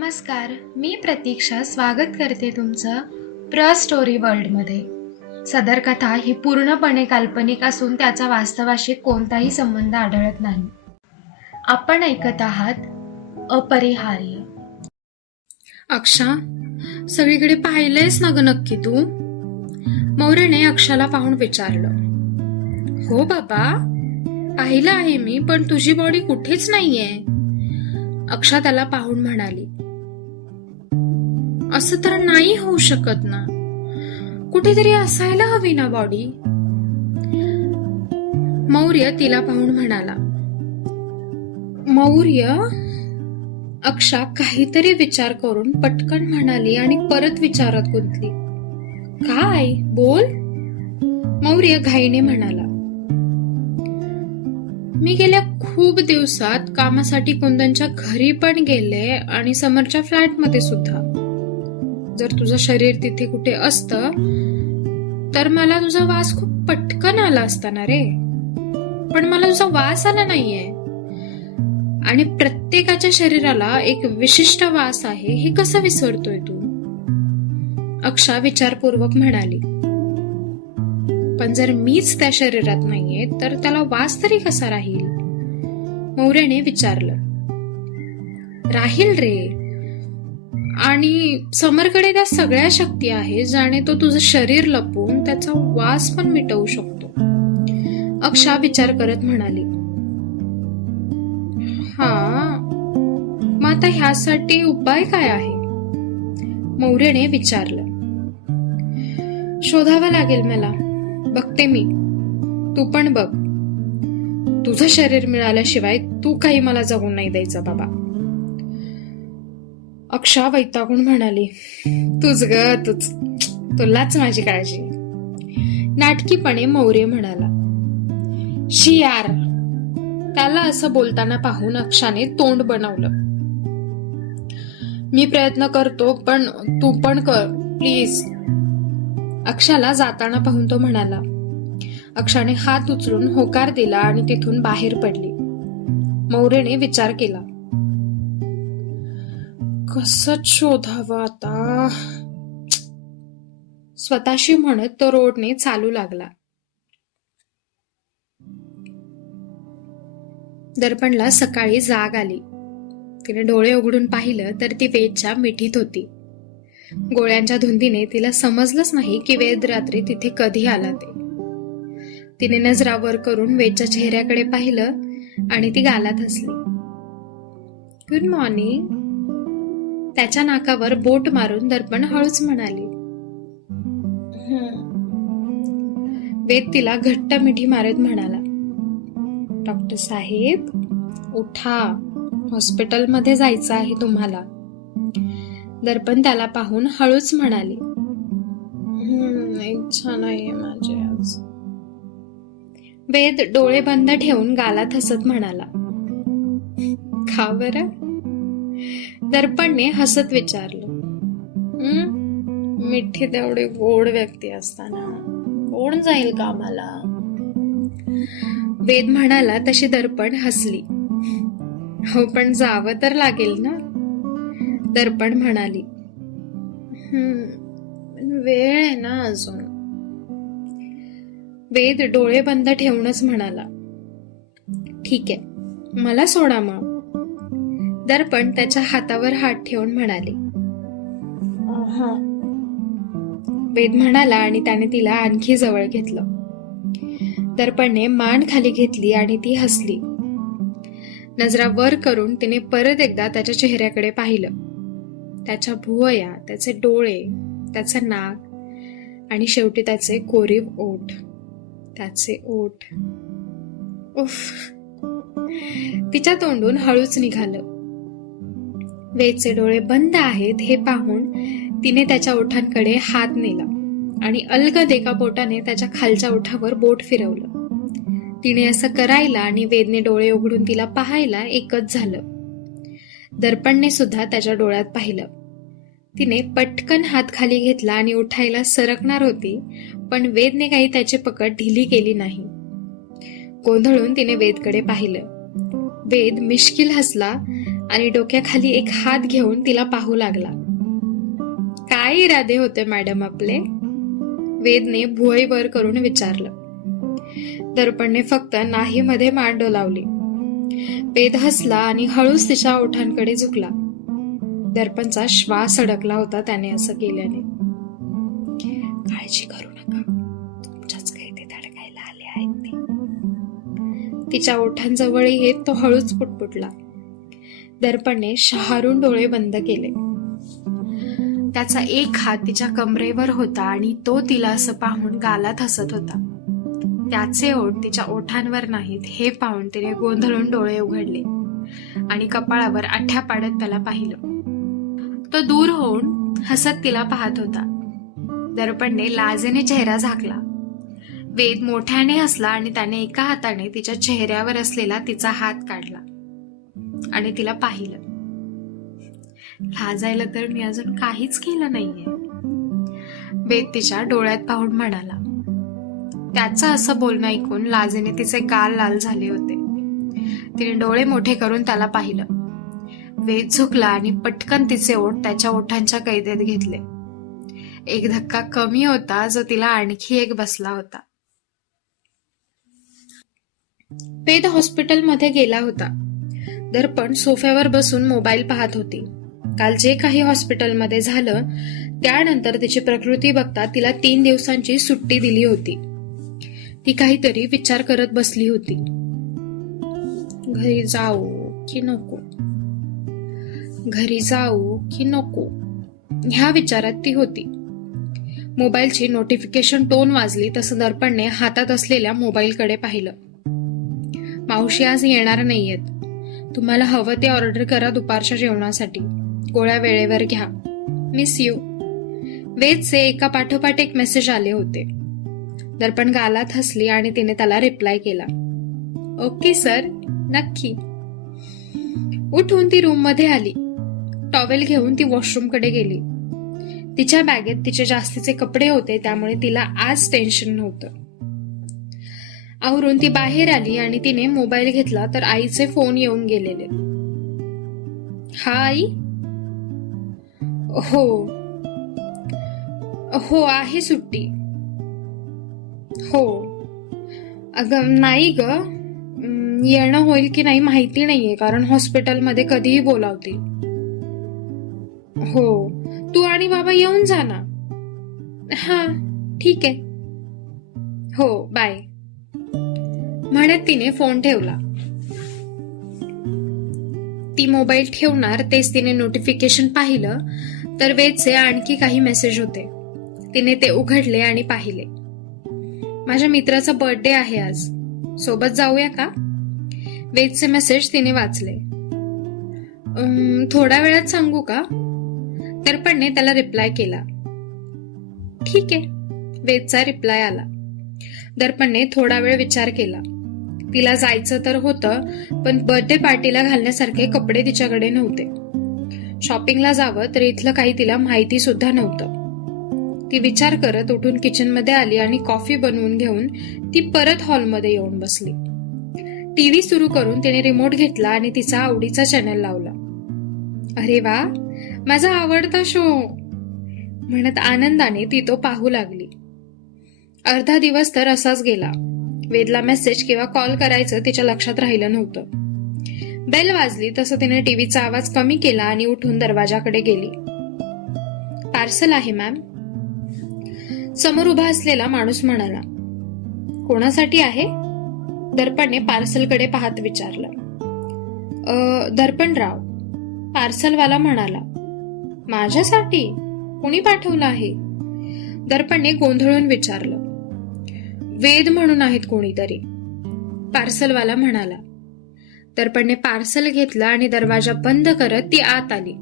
नमस्कार मी प्रतीक्षा स्वागत करते तुमचं प्र स्टोरी वर्ल्डमध्ये. सदर कथा ही पूर्णपणे काल्पनिक असून त्याचा वास्तवाशी कोणताही संबंध आढळत नाही. आपण ऐकत आहात अपरिहार्य. अक्षा सगळीकडे पाहिलंयस ना ग नक्की तू? मौर्यने अक्षाला पाहून विचारलं. हो बाबा पाहिलं आहे मी पण तुझी बॉडी कुठेच नाहीये. अक्षा त्याला पाहून म्हणाली. असं तर नाही होऊ शकत ना. कुठेतरी असायला हवी ना बॉडी. मौर्य तिला पाहून म्हणाला मौर्य अक्षा काहीतरी विचार करून पटकन म्हणाली आणि परत विचारात गुंतली. काय? बोल. मौर्य घाईने म्हणाला मी गेल्या खूप दिवसात कामासाठी कुंदनच्या घरी पण गेले आणि समरच्या फ्लॅटमध्ये सुद्धा. जर तुझं शरीर तिथे कुठे असत तर मला तुझा वास खूप पटकन आला असताना रे. पण मला तुझा वास आला नाहीये. आणि प्रत्येकाच्या शरीराला एक विशिष्ट वास आहे हे कसं विसरतोय तू? अक्षा विचारपूर्वक म्हणाली पण जर मीच त्या शरीरात नाहीये तर त्याला वास तरी कसा राहील? मौर्याने विचारलं राहील रे आणि समरकडे त्या सगळ्या शक्ती आहे ज्याने तो तुझं शरीर लपवून त्याचा वास पण मिटवू शकतो. अक्षा विचार करत म्हणाली हा मग आता ह्यासाठी उपाय काय आहे? मौर्यने विचारलं शोधावं लागेल मला. बघते मी. तू पण बघ. तुझं शरीर मिळाल्याशिवाय तू काही मला जगून नाही द्यायचं बाबा. अक्षा वैतागून म्हणाली तुझ ग तुझ तुलाच माझी काळजी. नाटकीपणे मौर्य म्हणाला शियार त्याला असं बोलताना पाहून अक्षाने तोंड बनवलं. मी प्रयत्न करतो पण तू पण कर प्लीज. अक्षाला जाताना पाहून तो म्हणाला अक्षाने हात उचलून होकार दिला आणि तिथून बाहेर पडली. मौर्यने विचार केला कसं शोधावं आता? स्वतःशी म्हणत तो रोडने चालू लागला. दर्पणला सकाळी जाग आली. तिने डोळे उघडून पाहिलं तर ती वेदच्या मिठीत होती. गोळ्यांच्या धुंदीने तिला समजलंच नाही की वेद रात्री तिथे कधी आला ते. तिने नजरा वर करून वेदच्या चेहऱ्याकडे पाहिलं आणि ती गालात हसली. गुड मॉर्निंग त्याच्या नाकावर बोट मारून दर्पण हळूच म्हणाली. वेद तिला घट्ट मिठी मारत म्हणाला. डॉक्टर साहेब उठा. हॉस्पिटलमध्ये जायचं आहे तुम्हाला. दर्पण त्याला पाहून हळूच म्हणाली. इच्छा नाहीये माझी आज. वेद डोळे बंद ठेवून गालात हसत म्हणाला. का बर. दर्पणने हसत विचारलं. मिठी तेवढे गोड व्यक्ती असताना कोण जाईल कामाला? वेद म्हणाला तशी दर्पण हसली. हो पण जावं तर लागेल ना? दर्पण म्हणाली. वेळ आहे ना अजून. वेद डोळे बंद ठेवूनच म्हणाला. ठीक आहे मला सोडा मग. दर्पण त्याच्या हातावर हात ठेवून म्हणाले. वेद म्हणाला आणि त्याने तिला आणखी जवळ घेतलं. दर्पणने मान खाली घेतली आणि ती हसली. नजरा वर करून तिने परत एकदा त्याच्या चेहऱ्याकडे पाहिलं. त्याच्या भुवया त्याचे डोळे त्याचं नाक आणि शेवटी त्याचे कोरीव ओठ. त्याचे ओठ. उफ. तिच्या तोंडून हळूच निघालं. वेदचे डोळे बंद आहेत हे पाहून तिने त्याच्या ओठांकडे हात नेला आणि अलगद एका बोटाने त्याच्या खालच्या ओठावर बोट फिरवलं. तिने असं करायला आणि वेदने डोळे उघडून तिला पाहायला एकच झालं. दर्पणने सुद्धा त्याच्या डोळ्यात पाहिलं. तिने पटकन हात खाली घेतला आणि उठायला सरकणार होती पण वेदने काही त्याची पकड ढिली केली नाही. गोंधळून तिने वेदकडे पाहिलं. वेद मिश्किल हसला आणि डोक्याखाली एक हात घेऊन तिला पाहू लागला. काय इरादे होते मॅडम आपले? वेदने भुवई वर करून विचारलं. दर्पणने फक्त नाही मध्ये मान डोलावली. वेद हसला आणि हळूच तिच्या ओठांकडे झुकला. दर्पणचा श्वास अडकला होता त्याने असं केल्याने. काळजी करू नका. तुमच्याच काही ते धडकायला आले आहेत तिच्या ओठांजवळ येत तो हळूच पुटपुटला. दर्पणने शहारून डोळे बंद केले. त्याचा एक हात तिच्या कमरेवर होता आणि तो तिला असं पाहून गालात हसत होता. त्याचे ओठ तिच्या ओठांवर नाहीत हे पाहून तिने गोंधळून डोळे उघडले आणि कपाळावर आठ्या पाडत त्याला पाहिलं. तो दूर होऊन हसत तिला पाहत होता. दर्पणने लाजेने चेहरा झाकला. वेद मोठ्याने हसला आणि त्याने एका हाताने तिच्या चेहऱ्यावर असलेला तिचा हात काढला. आणि तिला पाहिलं. लाजायला तर मी अजून काहीच केलं नाहीये. वेद तिच्या डोळ्यात पाहून म्हणाला त्याचं असं बोलणं ऐकून लाजेने तिचे गाल लाल झाले होते. तिने डोळे मोठे करून त्याला पाहिलं. वेद झुकला आणि पटकन तिचे ओठ त्याच्या ओठांच्या कैदेत घेतले. एक धक्का कमी होता जो तिला आणखी एक बसला होता. वेद हॉस्पिटलमध्ये गेला होता. दर्पण सोफ्यावर बसून मोबाईल पाहत होती. काल जे काही हॉस्पिटलमध्ये झालं त्यानंतर तिची प्रकृती बघता तिला तीन दिवसांची सुट्टी दिली होती. ती काहीतरी विचार करत बसली होती. घरी जाऊ की नको? घरी जाऊ की नको? ह्या विचारात ती होती. मोबाईलची नोटिफिकेशन टोन वाजली तसं दर्पणने हातात असलेल्या मोबाईलकडे पाहिलं. मावशी आज येणार नाहीयेत. तुम्हाला हवं ते ऑर्डर करा दुपारच्या जेवणासाठी. गोळ्या वेळेवर घ्या. Miss you. वेदचे एका पाठोपाठ एक मेसेज आले होते. दर्पण गालात हसली आणि तिने त्याला रिप्लाय केला. ओके सर नक्की. उठून ती रूममध्ये आली. टॉवेल घेऊन ती वॉशरूमकडे गेली. तिच्या बॅगेत तिचे जास्तीचे कपडे होते त्यामुळे तिला आज टेन्शन नव्हतं. आवरून ती बाहेर आली आणि तिने मोबाईल घेतला तर आईचे फोन येऊन गेलेले. हा आई? हो. हो आहे सुट्टी. हो. अगं नाही ग. येणं होईल की नाही माहिती नाहीये कारण हॉस्पिटलमध्ये कधीही बोलावतील. हो. तू आणि बाबा येऊन जा ना. हा ठीक आहे. हो बाय. म्हणत तिने फोन ठेवला. ती मोबाईल ठेवणार तेच तिने नोटिफिकेशन पाहिलं तर वेदचे आणखी काही मेसेज होते. तिने ते उघडले आणि पाहिले. माझ्या मित्राचा बर्थडे आहे आज. सोबत जाऊया का? वेदचे मेसेज तिने वाचले. थोड्या वेळात सांगू का? दर्पणने त्याला रिप्लाय केला. ठीक आहे. वेदचा रिप्लाय आला. दर्पणने थोडा वेळ विचार केला. तिला जायचं तर होतं पण बर्थडे पार्टीला घालण्यासारखे कपडे तिच्याकडे नव्हते. शॉपिंगला जावं तर इथलं काही तिला माहिती सुद्धा नव्हतं. ती विचार करत उठून किचनमध्ये आली आणि कॉफी बनवून घेऊन ती परत हॉलमध्ये येऊन बसली. टीव्ही सुरू करून तिने रिमोट घेतला आणि तिचा आवडीचा चॅनल लावला. अरे वा माझा आवडता शो म्हणत आनंदाने ती तो पाहू लागली. अर्धा दिवस तर असाच गेला. वेदला मेसेज किंवा कॉल करायचं तिच्या लक्षात राहिलं नव्हतं. बेल वाजली तसं तिने टीव्हीचा आवाज कमी केला आणि उठून दरवाजाकडे गेली. पार्सल आहे मॅम समोर उभा असलेला माणूस म्हणाला कोणासाठी आहे? दर्पणने पार्सलकडे पाहत विचारलं. दर्पणराव. पार्सलवाला म्हणाला माझ्यासाठी? कोणी पाठवलं आहे? दर्पणने गोंधळून विचारलं वेद म्हणून आहेत कोणीतरी. पार्सलवाला म्हणाला दर्पणने पार्सल घेतलं आणि दरवाजा बंद करत ती आत आली.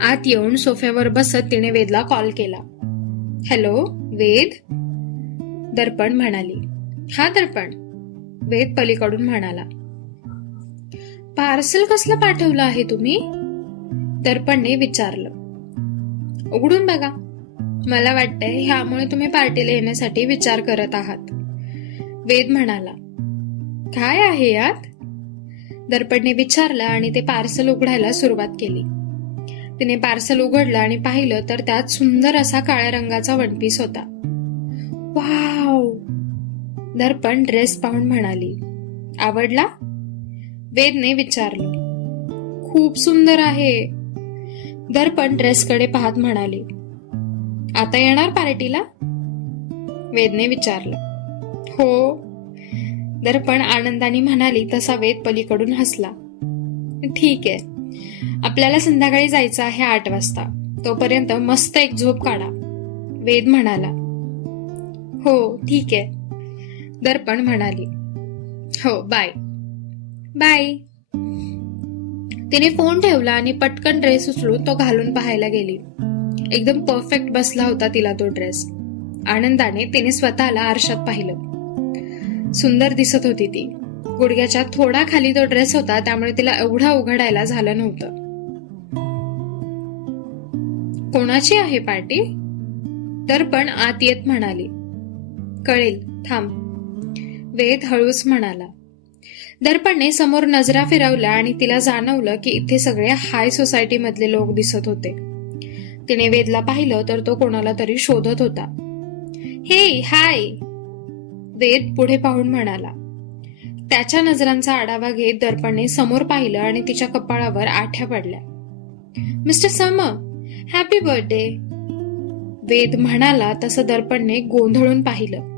आत येऊन सोफ्यावर बसत तिने वेदला कॉल केला. हॅलो वेद? दर्पण म्हणाली. हा दर्पण. वेद पलीकडून म्हणाला. पार्सल कसलं पाठवलं आहे तुम्ही? दर्पणने विचारलं. उघडून बघा. मला वाटतंय ह्यामुळे तुम्ही पार्टीला येण्यासाठी विचार करत आहात. वेद म्हणाला काय आहे यात? दर्पणने विचारलं आणि ते पार्सल उघडायला सुरुवात केली. तिने पार्सल उघडलं आणि पाहिलं तर त्यात सुंदर असा काळ्या रंगाचा वनपीस होता. वाव! दर्पण ड्रेस पाहून म्हणाली आवडला? वेदने विचारलं खूप सुंदर आहे. दर्पण ड्रेसकडे पाहत म्हणाली आता येणार पार्टीला? वेदने विचारलं. हो. दर्पण आनंदाने म्हणाली तसा वेद पलीकडून हसला. ठीक आहे. आपल्याला संध्याकाळी जायचं आहे आठ वाजता. तोपर्यंत मस्त एक झोप काढा. वेद म्हणाला. हो ठीक आहे. दर्पण म्हणाली. हो बाय. बाय. तिने फोन ठेवला आणि पटकन ड्रेस उचलून तो घालून पाहायला गेली. एकदम परफेक्ट बसला होता तिला तो ड्रेस आनंदाने तिने स्वतःला आरशात पाहिलं. सुंदर दिसत होती ती. गुडघ्याच्या थोडा खाली तो ड्रेस होता त्यामुळे तिला एवढा उघडायला झालं नव्हतं. कोणाची आहे पार्टी? दर्पण आत येत म्हणाली. कळेल थांब. वेद हळूच म्हणाला. दर्पणने समोर नजरा फिरवल्या आणि तिला जाणवलं की इथे सगळे हाय सोसायटी मधले लोक दिसत होते. तिने वेदला पाहिलं तर तो कोणाला तरी शोधत होता. हे हाय वेद पुढे पाहून म्हणाला. त्याच्या नजरांचा आढावा घेत दर्पणने समोर पाहिलं आणि तिच्या कपाळावर आठ्या पडल्या. मिस्टर सम हॅपी बर्थडे. वेद म्हणाला तसं दर्पणने गोंधळून पाहिलं.